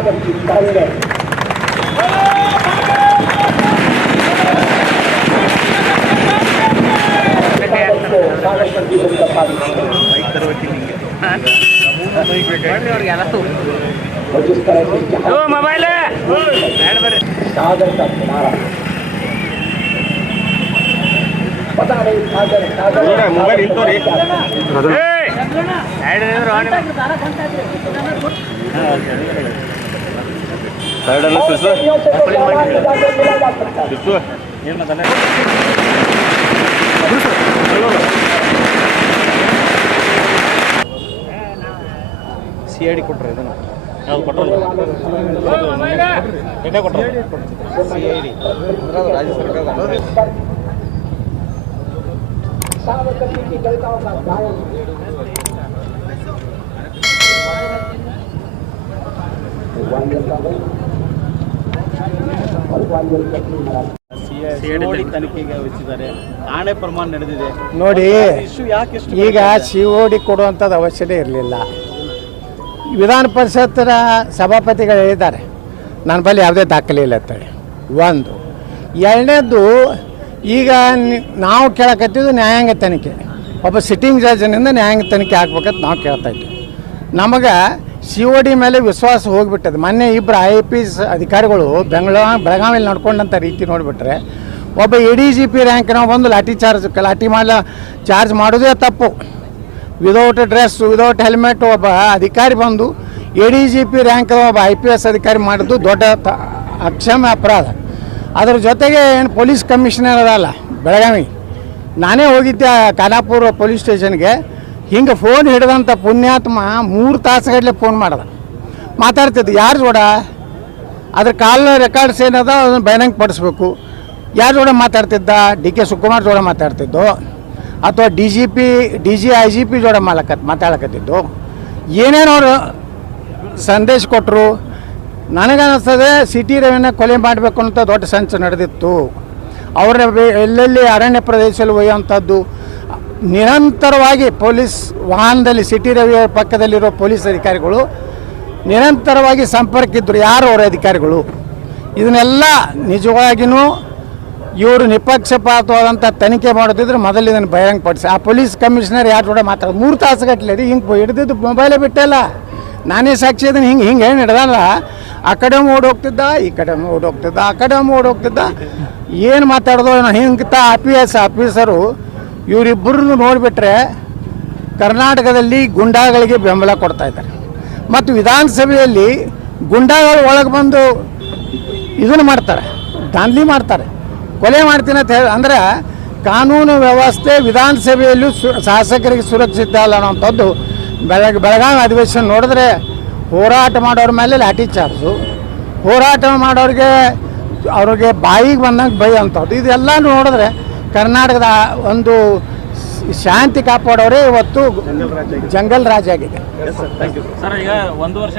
ಸಾಗರ್ತಿ ತರಂಗೆ mobile सागर का किनारा पता नहीं सागर मोबाइल इन तो रे CID ಕೊಟ್ರೆ ಇದನ್ನ ಯಾವ್ದು ಕೊಟ್ಟರು ಎಣ್ಣೆ ಕೊಟ್ಟರು CID ಅಂದ್ರೆ ರಾಜ್ಯ ಸರ್ಕಾರದ सावरकर्ती की जनताओं का गायन CID ತನಿಖೆಗೆ ವಹಿಸಿದ್ದಾರೆ ಆಣೆ ಪ್ರಮಾಣ ನಡೆದಿದೆ ನೋಡಿ. ಯಾಕೆ ಈಗ COD ಕೊಡುವಂಥದ್ದು ಅವಶ್ಯಕತೆ ಇರಲಿಲ್ಲ. ವಿಧಾನ ಪರಿಷತ್ತಿನ ಸಭಾಪತಿಗಳು ಹೇಳಿದ್ದಾರೆ ನನ್ನ ಬಳಿ ಯಾವುದೇ ದಾಖಲೆ ಇಲ್ಲ ಅಂತೇಳಿ. ಒಂದು ಎರಡನೇದ್ದು, ಈಗ ನಾವು ಕೇಳಕತ್ತಿದ್ದು ನ್ಯಾಯಾಂಗ ತನಿಖೆ, ಒಬ್ಬ ಸಿಟ್ಟಿಂಗ್ ಜಡ್ಜ್ನಿಂದ ನ್ಯಾಯಾಂಗ ತನಿಖೆ ಆಗ್ಬೇಕಂತ ನಾವು ಕೇಳ್ತಾ ಇದ್ದೀವಿ. ನಮಗೆ COD ಮೇಲೆ ವಿಶ್ವಾಸ ಹೋಗಿಬಿಟ್ಟದೆ. ಮೊನ್ನೆ ಇಬ್ಬರು IPS ಅಧಿಕಾರಿಗಳು ಬೆಳಗಾವಿಯಲ್ಲಿ ನಡ್ಕೊಂಡಂಥ ರೀತಿ ನೋಡಿಬಿಟ್ರೆ, ಒಬ್ಬ ADGP ರ್ಯಾಂಕ್ನ ಬಂದು ಲಾಠಿ ಚಾರ್ಜ್ ಮಾಡೋದೇ ತಪ್ಪು. ವಿದೌಟ್ ಡ್ರೆಸ್, ವಿದೌಟ್ ಹೆಲ್ಮೆಟ್ ಒಬ್ಬ ಅಧಿಕಾರಿ ಬಂದು ADGP ರ್ಯಾಂಕ್ ಒಬ್ಬ IPS ಅಧಿಕಾರಿ ಮಾಡೋದು ದೊಡ್ಡ ಅಕ್ಷಮ್ಯ ಅಪರಾಧ. ಅದ್ರ ಜೊತೆಗೆ ಏನು ಪೊಲೀಸ್ ಕಮಿಷನರ್ ಅದಲ್ಲ ಬೆಳಗಾವಿ, ನಾನೇ ಹೋಗಿದ್ದೆ ಖಾನಾಪುರ ಪೊಲೀಸ್ ಸ್ಟೇಷನ್ಗೆ. ಹಿಂಗೆ ಫೋನ್ ಹಿಡಿದಂಥ ಪುಣ್ಯಾತ್ಮ 3 ತಾಸುಗಟ್ಟಲೆ ಫೋನ್ ಮಾಡ್ದ, ಮಾತಾಡ್ತಿದ್ದು. ಯಾರು ಜೋಡ ಅದ್ರ ಕಾಲ್ ರೆಕಾರ್ಡ್ಸ್ ಏನದ ಅದನ್ನು ಬೈನಂಗೆ ಪಡಿಸ್ಬೇಕು. ಯಾರು ಜೋಡ ಮಾತಾಡ್ತಿದ್ದ? DK ಶಿವಕುಮಾರ್ ಜೋಡ ಮಾತಾಡ್ತಿದ್ದು, ಅಥವಾ DG IGP ಜೋಡ ಮಾತಾಡಕತ್ತಿದ್ದು. ಏನೇನು ಅವರು ಸಂದೇಶ ಕೊಟ್ಟರು. ನನಗನ್ನಿಸ್ತದೆ ಸಿಟಿ ರವಿನ ಕೊಲೆ ಮಾಡಬೇಕು ಅಂತ ದೊಡ್ಡ ಸಂಚು ನಡೆದಿತ್ತು. ಅವರ ಎಲ್ಲೆಲ್ಲಿ ಅರಣ್ಯ ಪ್ರದೇಶದಲ್ಲಿ ಒಯ್ಯುವಂಥದ್ದು, ನಿರಂತರವಾಗಿ ಪೊಲೀಸ್ ವಾಹನದಲ್ಲಿ ಸಿಟಿ ರವಿಯ ಪಕ್ಕದಲ್ಲಿರೋ ಪೊಲೀಸ್ ಅಧಿಕಾರಿಗಳು ನಿರಂತರವಾಗಿ ಸಂಪರ್ಕ ಇದ್ದರು. ಯಾರು ಅವರ ಅಧಿಕಾರಿಗಳು? ಇದನ್ನೆಲ್ಲ ನಿಜವಾಗಿಯೂ ಇವರು ನಿಪಕ್ಷಪಾತವಾದಂಥ ತನಿಖೆ ಮಾಡೋದಿದ್ರೆ ಮೊದಲು ಇದನ್ನು ಬಹಿರಂಗಪಡಿಸಿ. ಆ ಪೊಲೀಸ್ ಕಮಿಷನರ್ ಯಾರು ಕೂಡ ಮಾತಾಡೋದು 3 ತಾಸುಗಟ್ಟಲೆ ರೀ. ಹಿಂಗೆ ಹಿಡಿದಿದ್ದು ಮೊಬೈಲೇ ಬಿಟ್ಟಲ್ಲ, ನಾನೇ ಸಾಕ್ಷಿ ಅದನ್ನು ಹಿಂಗೆ ಏನು ಹಿಡ್ದಲ್ಲ. ಆ ಕಡೆ ಓಡಿ ಹೋಗ್ತಿದ್ದ, ಈ ಕಡೆ ಓಡಿ ಹೋಗ್ತಿದ್ದ, ಆ ಕಡೆ ಓಡಿ ಹೋಗ್ತಿದ್ದ. ಏನು ಮಾತಾಡೋದು ಹಿಂಗಿಂತ IPS ಆಫೀಸರು ಇವರಿಬ್ಬರನ್ನು ನೋಡಿಬಿಟ್ರೆ ಕರ್ನಾಟಕದಲ್ಲಿ ಗುಂಡಾಗಳಿಗೆ ಬೆಂಬಲ ಕೊಡ್ತಾಯಿದ್ದಾರೆ. ಮತ್ತು ವಿಧಾನಸಭೆಯಲ್ಲಿ ಗುಂಡಾಗಳು ಒಳಗೆ ಬಂದು ಇದನ್ನು ಮಾಡ್ತಾರೆ, ದಾಂಧಲಿ ಮಾಡ್ತಾರೆ, ಕೊಲೆ ಮಾಡ್ತೀನಿ ಅಂತ ಹೇಳಿ. ಅಂದರೆ ಕಾನೂನು ವ್ಯವಸ್ಥೆ ವಿಧಾನಸಭೆಯಲ್ಲೂ ಶಾಸಕರಿಗೆ ಸುರಕ್ಷಿತ ಅಲ್ಲ ಅನ್ನೋಂಥದ್ದು. ಬೆಳಗಾವಿ ಅಧಿವೇಶನ ನೋಡಿದ್ರೆ ಹೋರಾಟ ಮಾಡೋರ ಮೇಲೆ ಲಾಠಿ ಚಾರ್ಜು, ಹೋರಾಟ ಅವ್ರಿಗೆ ಬಾಯಿಗೆ ಬಂದಂಗೆ ಬೈ ಅಂಥದ್ದು. ಇದೆಲ್ಲ ನೋಡಿದ್ರೆ ಕರ್ನಾಟಕದ ಒಂದು ಶಾಂತಿ ಕಾಪಾಡೋರೇ ಇವತ್ತು ಜಂಗಲ್ ರಾಜ್ ಆಗಿದೆ. ಸರ್ ಈಗ 1 ವರ್ಷ